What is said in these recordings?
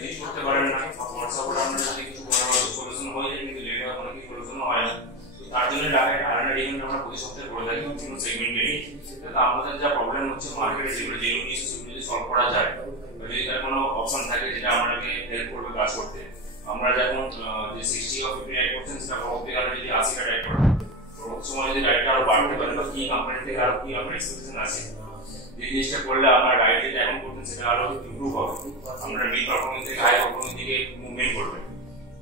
Rich করতে পারেন না, হোয়াটসঅ্যাপে আপনার যদি কিছু সলিউশন হয়ে যায় কিন্তু লেট হয়, কোনো কিছু সলিউশন হয় না। তার জন্য আলাদা ইভেন্ট আমরা প্রতি সপ্তাহে করে থাকি বিভিন্ন সেগমেন্টে। যাতে আমাদের যা প্রবলেম হচ্ছে মার্কেটে যেগুলো জেনুইন ইস্যু সেগুলো যদি সলভ করা যায়, যদি তার কোনো অপশন থাকে যেটা আমাদেরকে হেল্প করবে কাজ করতে, আমরা যখন যে 60 or 59% সেটা পরবর্তীকালে যদি 80টা টাইপ করা, পরবর্তী সময় যদি রাইটটা আরো বাড়তে পারে বা কি কোম্পানি থেকে আরো কি আমার এক্সপেকটেশন আছে, যে জিনিসটা করলে আমার রাইট যেটা এখন করতেন সেটা আরো ইমপ্রুভ হবে, আমরা মিড পারফরমেন্স থেকে হাই পারফরমেন্স দিকে মুভমেন্ট করবে।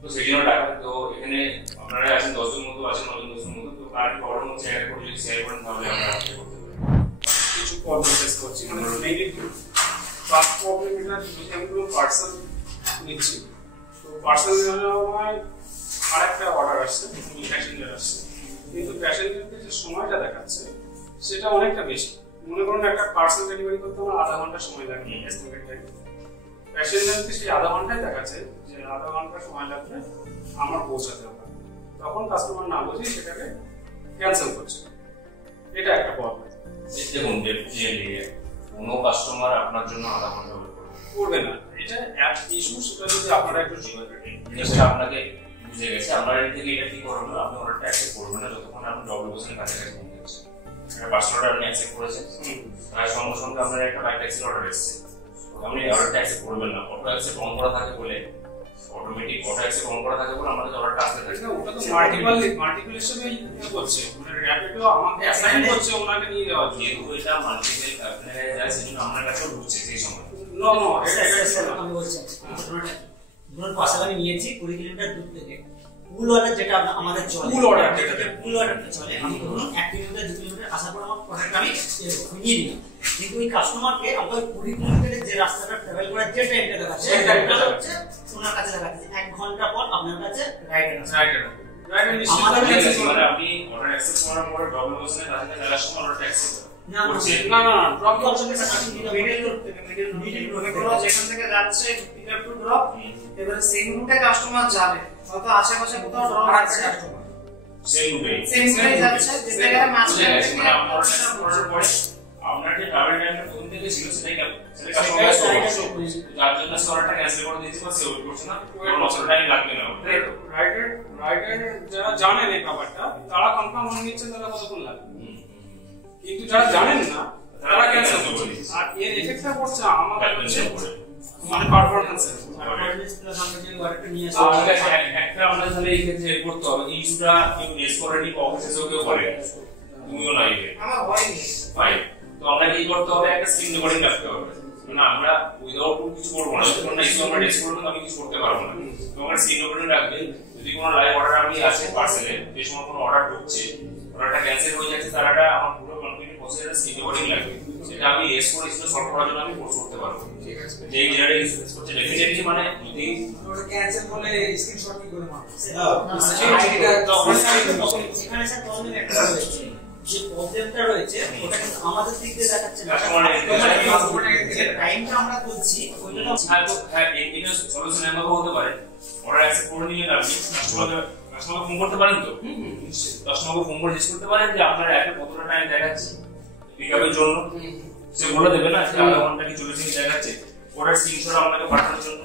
তো সেই জন্য টাকা, তো এখানে আপনারা আছেন 10 জন মতো আছেন, 9 জন মতো, তো আর প্রবলেম হচ্ছে একটা করে যদি শেয়ার করেন তাহলে আমরা করতে পারবো। কিছু প্রবলেম ফেস করছি, মানে মেইনলি ফার্স্ট প্রবলেম এটা যদি আমি কোনো পার্সেল নিচ্ছি, তো পার্সেল নেওয়ার সময় আরেকটা অর্ডার আসছে, প্যাসেঞ্জার আসছে, কিন্তু প্যাসেঞ্জারকে যে সময়টা দেখাচ্ছে সেটা অনেকটা বেশি। মনে করুন একটা পার্সেল ডেলিভারি করতে আমার আধা ঘন্টা সময় লাগে এস্টিমেট টাইম, প্যাসেঞ্জারকে সেই আধা ঘন্টায় দেখাচ্ছে যে আধা ঘন্টা সময় লাগবে আমার পৌঁছাতে হবে, তখন কাস্টমার না বুঝে সেটাকে ক্যান্সেল করছে, এটা একটা প্রবলেম। দেখুন কোনো কাস্টমার আপনার জন্য আধা ঘন্টা ওয়েট করবে না, এটা এক ইস্যু, সেটা যদি আপনারা একটু জিনিসটা আপনাকে বুঝে গেছে। আমরা এর থেকে এটা কি করবো, আপনি অর্ডারটা অ্যাকসেপ্ট করবেন না যতক্ষণ আপনি ডবল বসের কাছাকাছি পৌঁছাচ্ছেন। একটা পার্সেল আপনি অ্যাকসেপ্ট করেছেন, তার সঙ্গে সঙ্গে আপনার একটা বাইক ট্যাক্সির অর্ডার এসেছে, আপনি অর্ডারটা অ্যাকসেপ্ট করবেন না, অটো অ্যাকসেপ্ট অন করা থাকে বলে, অটোমেটিক অটো অ্যাকসেপ্ট অন করা থাকে বলে আমাদের অর্ডারটা আসতে থাকে। ওটা তো মাল্টিপল হিসেবে করছে, মানে র‍্যাপিডো আমাকে অ্যাসাইন করছে ওনাকে নিয়ে যাওয়ার জন্য, যেহেতু এটা মাল্টিপল আপনারা যায় সেজন্য আপনার কাছেও ঢুকছে সেই সময়। নো এটা আমি বলছি ধরুন পার্সেল আমি নিয়েছি 20 কিলোমিটার দূর থেকে, ফুল অর্ডার যেটা আমাদের চলে, ফুল অর্ডার যেটাতে ফুল অর্ডারটা চলে, আমি ধরুন 1 কিলোমিটার 2 কিলোমিটার আসার পর আমার প্রোডাক্ট আমি নিয়ে নিলাম, কিন্তু ওই কাস্টমারকে আমরা 20 কিলোমিটারের যে রাস্তাটা ট্রাভেল করার যে টাইমটা দেখাচ্ছে সেটা হচ্ছে ওনার কাছে দেখাচ্ছে 1 ঘন্টা পর আপনার কাছে রাইডার আসবে। রাইডার আমাদের মানে আপনি অর্ডার অ্যাকসেপ্ট করার পরে ডবল বসে কাছে যাওয়ার সময় অর্ডারটা অ্যাকসেপ্ট না ড্রপ অপশনটা কাছে মিডল রোড থেকে মিডল রোড যেখান থেকে যাচ্ছে পিকআপ টু ড্রপ, এবারে সেম রুটে কাস্টমার যাবে, হয়তো আশেপাশে কোথাও ড্রপ আছে, সেম রুটে যাচ্ছে, যে জায়গায় মাঝখানে মানে আপনার পরে আপনার যে ট্রাভেল টাইমটা প্রথম থেকে ছিল সেটাই সেটা কাস্টমার যার জন্য অর্ডারটা ক্যান্সেল করে দিয়েছে বা সে ওয়েট করছে না, কোনো লসের টাইম লাগবে না। রাইডার যারা জানেন এই ব্যাপারটা তারা কনফার্ম হয়ে নিচ্ছেন তারা কতক্ষণ লাগবে, কিন্তু যারা জানেন না তারা ক্যান্সেল করে দিচ্ছে, আর এর এফেক্টটা পড়ছে আমাদের মানে পারফরম্যান্সে। একটা আমাদের তাহলে এই ক্ষেত্রে করতে হবে, এই ইস্যুটা কেউ রেজ করেনি, অফিসেও কেউ করে, তুমিও নাই আমার হয়নি, ফাইন। তো আমরা কি করতে হবে, একটা স্ক্রিন রেকর্ডিং রাখতে হবে, মানে আমরা উইদাউট কিছু করবো না, যখন না ইস্যু আমরা রেজ করবো আমি কিছু করতে পারবো না, তো আমরা স্ক্রিন রেকর্ডিং রাখবে। যদি কোনো লাইভ অর্ডার আমি আছে পার্সেলে, যে সময় কোনো অর্ডার ঢুকছে, অর্ডারটা ক্যান্সেল হয়ে যাচ্ছে, তারাটা আমার পুরো কমপ্লিট প্রসেসটা স্ক্রিন রেকর্ডিং লাগবে, সেটা আমি রেজ করে ইস্যু সলভ করার জন্য আমি পোস্ট করতে পারবো। ঠিক আছে, যে এরারে ইস্যু ফেস করছে ডেফিনেটলি, মানে যদি ওটা ক্যান্সেল করলে স্ক্রিনশট কি করে মারবে, আইডিটা তখন এখানে স্যার প্রবলেম একটা হচ্ছে, যে প্রবলেমটা রয়েছে ওটা কিন্তু আমাদের দিক থেকে দেখাচ্ছে না, যে টাইমটা আমরা বলছি ওইটা হ্যাঁ এটা সলিউশন এমন হতে পারে, অর্ডার অ্যাকসেপ্ট করে নিলেন আপনি, কাস্টমারকে ফোন করতে পারেন, তো কাস্টমারকে ফোন করে জিজ্ঞেস করতে পারেন যে আপনার অ্যাপে কতটা টাইম দেখাচ্ছে পিকআপের জন্য, সে বলে দেবে না যে আধা ঘন্টা কি 40 মিনিট দেখাচ্ছে, অর্ডার স্ক্রিনশট আপনাকে পাঠানোর জন্য।